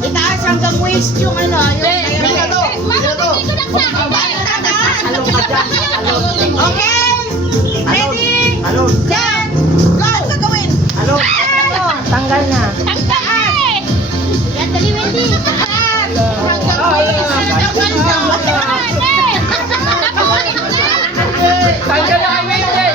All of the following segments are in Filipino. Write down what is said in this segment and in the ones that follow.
Itaas hanggang waist yung ano. Okay! Ready? Alon. Yan! Go! Ano gagawin? Alon. Tanggal na. Yan, dali, Wendy. Hanggang waist. Tanggal na kami, Wendy.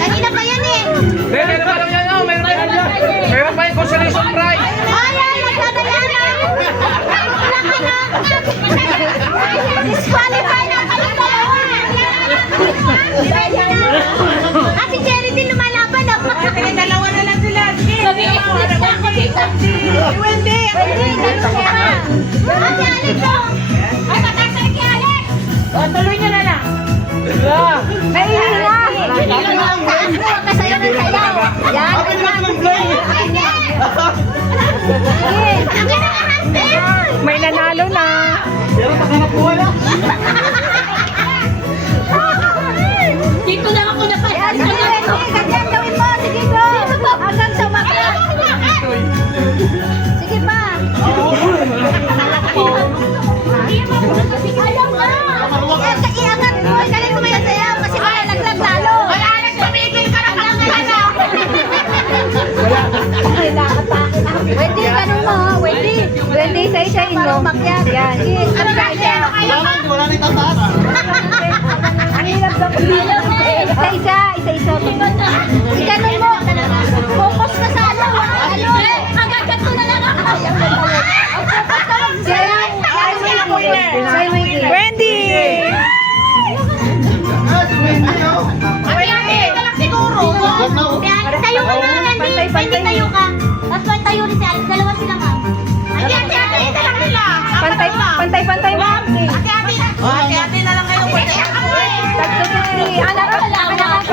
Kanina pa yan eh. Meron pa lang yan, oh. Meron pa yung consolation prize. Disqualify na kayo dalawa. Kasi Cherry din lumalaban ako. Dalawa na lang sila. Wendy. Ate Alex po. Ay, patasal kay Alex. Tuloy nyo na lang. Mahihila. Kasayo ng sayaw. Yan. May nanalo na. Dito lang ako Ganyan gawin mo. Sige, go. Hanggang sa mata. Sige pa. Ayaw na! Iangat mo! Galing ko may sayaw kasi malalaglag lalo! Wala na! Tumigil ka na lang! Wendy, ganun mo. Wendy, isa-isain mo. Yan. Ano na? Ano kayo? Wala na itataas. Ang hirap daw. Isa-isa. Ganun mo. Focus ka sa ano! Hanggang ganito na lang ako! Wendy! Ate ka lang siguro! Tayo ka na, Wendy! Wendy, tayo ka! Tapos tayo rin si Alex. Dalawa sila ka. Ate, ito lang nila! Pantay mo. Ate na lang kayo. Anak, napagod.